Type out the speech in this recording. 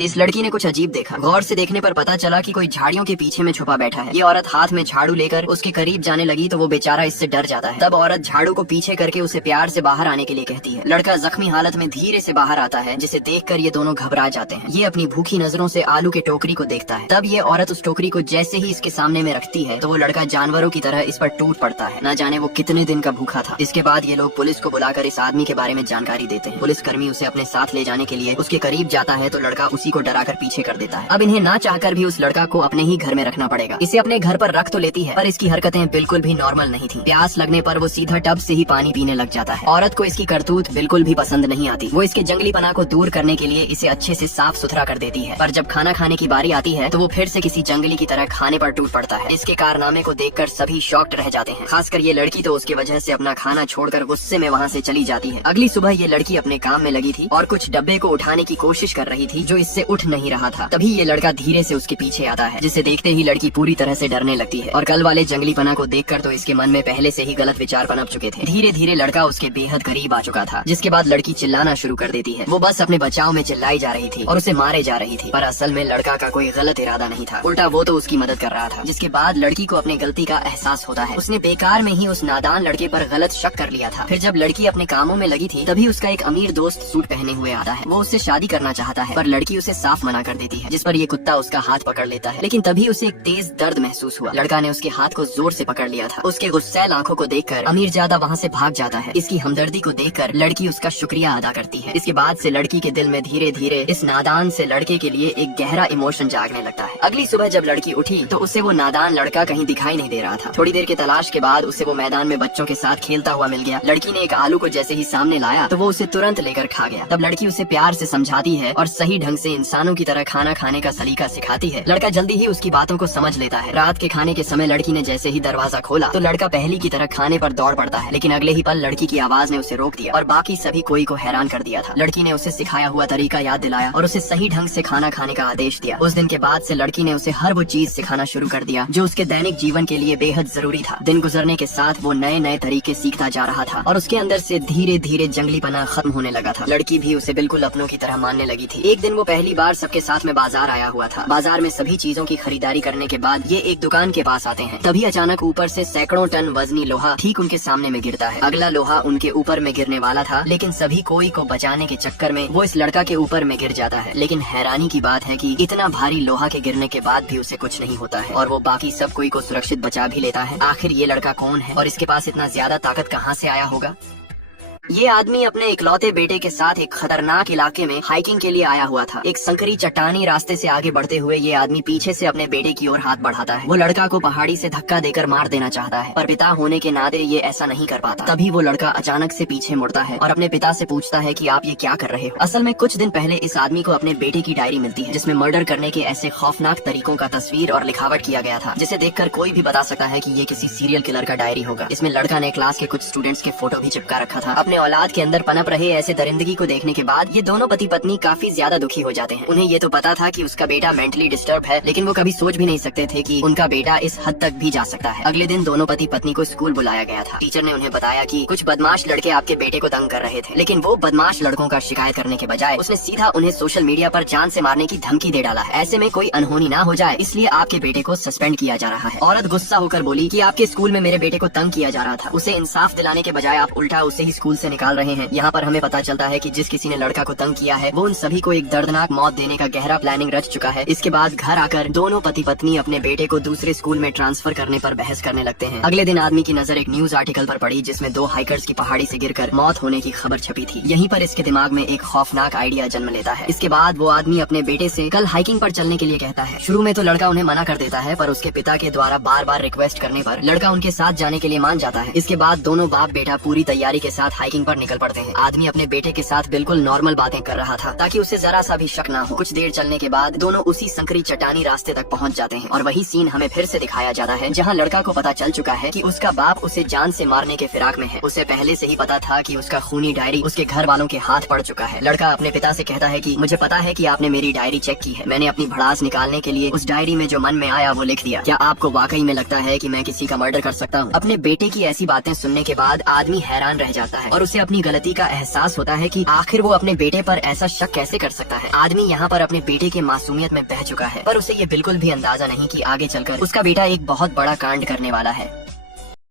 इस लड़की ने कुछ अजीब देखा। गौर से देखने पर पता चला कि कोई झाड़ियों के पीछे में छुपा बैठा है। ये औरत हाथ में झाड़ू लेकर उसके करीब जाने लगी तो वो बेचारा इससे डर जाता है। तब औरत झाड़ू को पीछे करके उसे प्यार से बाहर आने के लिए कहती है। लड़का जख्मी हालत में धीरे से बाहर आता है, जिसे देखकर ये दोनों घबरा जाते हैं। ये अपनी भूखी नजरों से आलू के टोकरी को देखता है। तब ये औरत उस टोकरी को जैसे ही इसके सामने में रखती है तो वो लड़का जानवरों की तरह इस पर टूट पड़ता है। न जाने वो कितने दिन का भूखा था। इसके बाद ये लोग पुलिस को बुलाकर इस आदमी के बारे में जानकारी देते हैं। पुलिस कर्मी उसे अपने साथ ले जाने के लिए उसके करीब जाता है तो लड़का उसी को डराकर पीछे कर देता है। अब इन्हें ना चाहकर भी उस लड़का को अपने ही घर में रखना पड़ेगा। इसे अपने घर पर रख तो लेती है, पर इसकी हरकतें बिल्कुल भी नॉर्मल नहीं थी। प्यास लगने पर वो सीधा टब से ही पानी पीने लग जाता है। औरत को इसकी करतूत बिल्कुल भी पसंद नहीं आती। वो इसके जंगलीपना को दूर करने के लिए इसे अच्छे से साफ सुथरा कर देती है, पर जब खाना खाने की बारी आती है तो वो फिर से किसी जंगली की तरह खाने पर टूट पड़ता है। इसके कारनामे को देखकर सभी शॉक्ड रह जाते हैं, खासकर ये लड़की तो उसकी वजह से अपना खाना छोड़कर गुस्से में वहाँ से चली जाती है। अगली सुबह ये लड़की अपने काम में लगी थी और कुछ डब्बे को उठाने की कोशिश कर रही थी जो इससे उठ नहीं रहा था। तभी ये लड़का धीरे से उसके पीछे आता है, जिसे देखते ही लड़की पूरी तरह से डरने लगती है। और कल वाले जंगलीपना को देखकर तो इसके मन में पहले से ही गलत विचार पनप चुके थे। धीरे धीरे लड़का उसके बेहद करीब आ चुका था, जिसके बाद लड़की चिल्लाना शुरू कर देती है। वो बस अपने बचाव में चिल्लाई जा रही थी और उसे मारे जा रही थी, पर असल में लड़का का कोई गलत इरादा नहीं था, उल्टा वो तो उसकी मदद कर रहा था। जिसके बाद लड़की को अपने गलती का एहसास होता है। उसने बेकार में ही उस नादान लड़के पर गलत शक कर लिया था। फिर जब लड़की अपने कामों में लगी थी तभी उसका एक अमीर दोस्त सूट पहने हुए आता है। वो उससे शादी करना चाहता है, पर लड़की उसे साफ मना कर देती है, जिस पर ये कुत्ता उसका हाथ पकड़ लेता है। लेकिन तभी उसे एक तेज दर्द महसूस हुआ। लड़का ने उसके हाथ को जोर से पकड़ लिया था। उसके गुस्सैल आंखों को देखकर अमीरजादा वहाँ से भाग जाता है। इसकी हमदर्दी को देखकर लड़की उसका शुक्रिया अदा करती है। इसके बाद से लड़की के दिल में धीरे धीरे इस नादान से लड़के के लिए एक गहरा इमोशन जागने लगता है। अगली सुबह जब लड़की उठी तो उसे वो नादान लड़का कहीं दिखाई नहीं दे रहा था। थोड़ी देर की तलाश के बाद उसे वो मैदान में बच्चों के साथ खेलता हुआ मिल गया। लड़की ने एक आलू को जैसे ही सामने लाया तो वो उसे तुरंत लेकर खा गया। तब लड़की उसे प्यार से समझाती है और सही ढंग से इंसानों की तरह खाना खाने का सलीका सिखाती है। लड़का जल्दी ही उसकी बातों को समझ लेता है। रात के खाने के समय लड़की ने जैसे ही दरवाजा खोला तो लड़का पहली की तरह खाने पर दौड़ पड़ता है, लेकिन अगले ही पल लड़की की आवाज ने उसे रोक दिया और बाकी सभी कोई को हैरान कर दिया था। लड़की ने उसे सिखाया हुआ तरीका याद दिलाया और उसे सही ढंग से खाना खाने का आदेश दिया। उस दिन के बाद से लड़की ने उसे हर वो चीज सिखाना शुरू कर दिया जो उसके दैनिक जीवन के लिए बेहद जरूरी था। दिन गुजरने के साथ वो नए नए तरीके सीखता जा रहा था और उसके अंदर से धीरे धीरे जंगलीपना खत्म होने लगा था। लड़की भी उसे बिल्कुल अपनों की तरह मानने लगी थी। एक दिन वो पहली बार सबके साथ में बाजार आया हुआ था। बाजार में सभी चीजों की खरीदारी करने के बाद ये एक दुकान के पास आते हैं। तभी अचानक ऊपर से सैकड़ों टन वजनी लोहा ठीक उनके सामने में गिरता है। अगला लोहा उनके ऊपर में गिरने वाला था, लेकिन सभी कोई को बचाने के चक्कर में वो इस लड़का के ऊपर में गिर जाता है। लेकिन हैरानी की बात है कि इतना भारी लोहा के गिरने के बाद भी उसे कुछ नहीं होता है और वो बाकी सब कोई को सुरक्षित बचा भी लेता है। आखिर ये लड़का कौन है और इसके पास इतना ज्यादा ताकत कहाँ से आया होगा? ये आदमी अपने इकलौते बेटे के साथ एक खतरनाक इलाके में हाइकिंग के लिए आया हुआ था। एक संकरी चट्टानी रास्ते से आगे बढ़ते हुए ये आदमी पीछे से अपने बेटे की ओर हाथ बढ़ाता है। वो लड़का को पहाड़ी से धक्का देकर मार देना चाहता है, पर पिता होने के नाते ये ऐसा नहीं कर पाता। तभी वो लड़का अचानक से पीछे मुड़ता है और अपने पिता से पूछता है कि आप ये क्या कर रहे हो। असल में कुछ दिन पहले इस आदमी को अपने बेटे की डायरी मिलती है, जिसमें मर्डर करने के ऐसे खौफनाक तरीकों का तस्वीर और लिखावट किया गया था, जिसे देखकर कोई भी बता सकता है कि ये किसी सीरियल किलर का डायरी होगा। इसमें लड़का ने क्लास के कुछ स्टूडेंट्स के फोटो भी चिपका रखा था। अपने औलाद के अंदर पनप रहे ऐसे दरिंदगी को देखने के बाद ये दोनों पति पत्नी काफी ज्यादा दुखी हो जाते हैं। उन्हें ये तो पता था कि उसका बेटा मेंटली डिस्टर्ब है, लेकिन वो कभी सोच भी नहीं सकते थे कि उनका बेटा इस हद तक भी जा सकता है। अगले दिन दोनों पति पत्नी को स्कूल बुलाया गया था। टीचर ने उन्हें बताया कि कुछ बदमाश लड़के आपके बेटे को तंग कर रहे थे, लेकिन वो बदमाश लड़कों का शिकायत करने के बजाय उसने सीधा उन्हें सोशल मीडिया पर जान से मारने की धमकी दे डाला है। ऐसे में कोई अनहोनी ना हो जाए इसलिए आपके बेटे को सस्पेंड किया जा रहा है। औरत गुस्सा होकर बोली कि आपके स्कूल में मेरे बेटे को तंग किया जा रहा था, उसे इंसाफ दिलाने के बजाय आप उल्टा उसे ही स्कूल से निकाल रहे हैं। यहाँ पर हमें पता चलता है कि जिस किसी ने लड़का को तंग किया है वो उन सभी को एक दर्दनाक मौत देने का गहरा प्लानिंग रच चुका है। इसके बाद घर आकर दोनों पति पत्नी अपने बेटे को दूसरे स्कूल में ट्रांसफर करने पर बहस करने लगते हैं। अगले दिन आदमी की नजर एक न्यूज आर्टिकल पर पड़ी जिसमें 2 हाइकर्स की पहाड़ी से गिरकर मौत होने की खबर छपी थी। यहीं पर इसके दिमाग में एक खौफनाक आइडिया जन्म लेता है। इसके बाद वो आदमी अपने बेटे से कल हाइकिंग पर चलने के लिए कहता है। शुरू में तो लड़का उन्हें मना कर देता है, पर उसके पिता के द्वारा बार बार रिक्वेस्ट करने पर लड़का उनके साथ जाने के लिए मान जाता है। इसके बाद दोनों बाप बेटा पूरी तैयारी के साथ हाइकिंग पर निकल पड़ते हैं। आदमी अपने बेटे के साथ बिल्कुल नॉर्मल बातें कर रहा था ताकि उसे जरा सा भी शक ना हो। कुछ देर चलने के बाद दोनों उसी संकरी चट्टानी रास्ते तक पहुंच जाते हैं और वही सीन हमें फिर से दिखाया जाता है जहां लड़का को पता चल चुका है कि उसका बाप उसे जान से मारने के फिराक में है। उसे पहले से ही पता था कि उसका खूनी डायरी उसके घर वालों के हाथ पड़ चुका है। लड़का अपने पिता से कहता है कि मुझे पता है कि आपने मेरी डायरी चेक की है, मैंने अपनी भड़ास निकालने के लिए उस डायरी में जो मन में आया वो लिख दिया। क्या आपको वाकई में लगता है कि मैं किसी का मर्डर कर सकता हूँ? अपने बेटे की ऐसी बातें सुनने के बाद आदमी हैरान रह जाता है और उसे अपनी गलती का एहसास होता है कि आखिर वो अपने बेटे पर ऐसा शक कैसे कर सकता है। आदमी यहाँ पर अपने बेटे के मासूमियत में बह चुका है, पर उसे ये बिल्कुल भी अंदाजा नहीं कि आगे चलकर उसका बेटा एक बहुत बड़ा कांड करने वाला है।